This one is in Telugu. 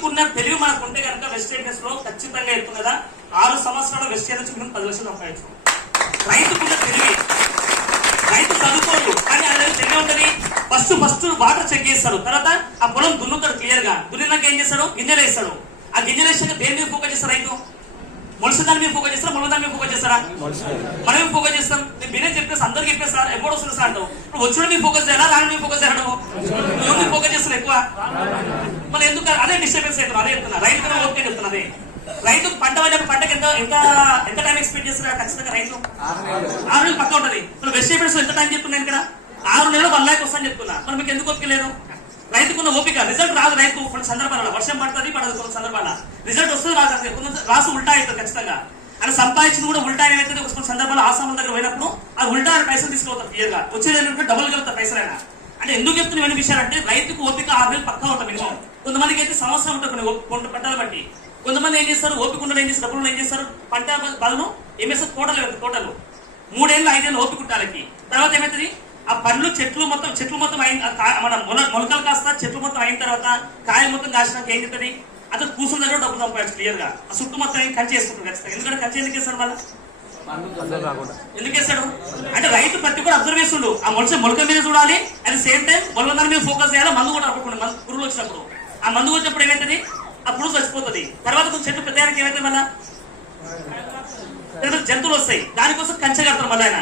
రైతుకున్న తెలివి మనకు ఉంటే కనుక వెజిటేరియన్స్ లో ఖచ్చితంగా ఎత్తు కదా 6 సంవత్సరాల వెజిటేరియన్ నుంచి మేము 10 లక్షలు సంపాదించాం. రైతుకున్న తెలివి. రైతు చదువుకోడు కానీ అది తెలివి ఉంటుంది. ఫస్ట్ వాటర్ చెక్ చేస్తాడు, తర్వాత ఆ పొలం దున్నుతాడు క్లియర్ గా. దున్నినాక ఏం చేస్తాడు? గింజలు వేస్తాడు. ఆ గింజలు వేసాక దేని మీద ఫోకస్ చేస్తారు రైతు? మొలస దాని మీద ఫోకస్ చేస్తారా, మొలక దాని మీద ఫోకస్ చేస్తారా? మనమే ఫోకస్ చేస్తాం. మీరే చెప్పేసి అందరికి చెప్పేసి సార్ ఎప్పుడు వస్తుంది సార్ అంటావు. ఇప్పుడు వచ్చిన మీద ఫోకస్ చేయాలా, రాని మీద ఫోకస్ చేయడం? నువ్వు ఫోకస్ చేస్తారు ఎక్కువ. మళ్ళీ ఎందుకు అదే డిస్టర్బెన్స్ అవుతున్నా? అదే చెప్తున్నా, రైతు కన్నా ఓకే చెప్తున్నా. అదే రైతు పంట పడినప్పుడు పంటకి ఎంత టైం ఎక్స్పెక్ట్ చేస్తున్నారు ఖచ్చితంగా రైతు? 6 నెలలు పక్క ఉంటుంది. ఇప్పుడు వెజిటేబుల్స్ ఎంత టైం చెప్తున్నాను ఇక్కడ? 6 నెలలు 1 లాక్ వస్తాను చెప్తున్నా. మరి మీకు ఎందుకు ఓపిక లేదు? రైతుకున్న ఓపిక. రిజల్ట్ రాదు రైతు కొన్ని సందర్భాల, వర్షం పడుతుంది పడదు, కొన్ని సందర్భాల రిజల్ట్ వస్తుంది రాదు, రాసు ఉల్టా అవుతుంది ఖచ్చితంగా. అని సంపాదించింది కూడా ఉల్టా ఏమైతుంది కొన్ని సందర్భాలు ఆసాముల దగ్గర పోయినప్పుడు ఆ ఉల్టా పైసలు తీసుకుపోతారు క్లియర్ గా. వచ్చేది ఏంటంటే డబుల్ వెళ్తారు పైసలైనా. అంటే ఎందుకు చెప్తున్నా ఇవన్నీ విషయాలు అంటే రైతుకు ఓపిక 6 నెలలు పక్కా ఉంటుంది మినిమం. కొంతమందికి అయితే సంవత్సరం ఉంటుంది కొన్ని పంటలు బట్టి. కొంతమంది ఏం చేస్తారు, ఓపిక ఉండడం ఏం చేస్తారు, డబ్బులు ఏం చేస్తారు, పంట బదులు ఏం చేస్తారు, తోటలు 3 ఏళ్ళు 5 ఏళ్ళు ఓపిక ఉంటాలకి. తర్వాత ఏమవుతుంది, ఆ పండ్లు చెట్లు మొత్తం మన మొలకలు కాస్త చెట్లు మొత్తం అయిన తర్వాత కాయలు మొత్తం కాసినాక ఏం చెప్తుంది, అతను కూర్చున్న దగ్గర డబ్బులు సంపాదించు క్లియర్ గా. ఆ చుట్టూ మొత్తం కంచి వేసుకుంటారు ఖచ్చితంగా. ఎందుకంటే కంచి ఎందుకు వేస్తాడు వాళ్ళ? ఎందుకు వేస్తాడు అంటే రైతు ప్రతి కూడా అబ్జర్వ్ చేస్తుండు. ఆ మొలక మీద చూడాలి, అట్ ది సేమ్ టైం మొలక దాని మీద ఫోకస్ చేయాలి. మందు కూడా అప్పకుండా పురుగులు వచ్చినప్పుడు, ఆ మందు వచ్చినప్పుడు ఏమైతుంది, ఆ పురుగు చచ్చిపోతుంది. తర్వాత కొంచెం చెట్టు పెద్ద ఏమైతుంది, మళ్ళీ జంతువులు వస్తాయి. దానికోసం కంచె కడతారు మళ్ళీ ఆయన.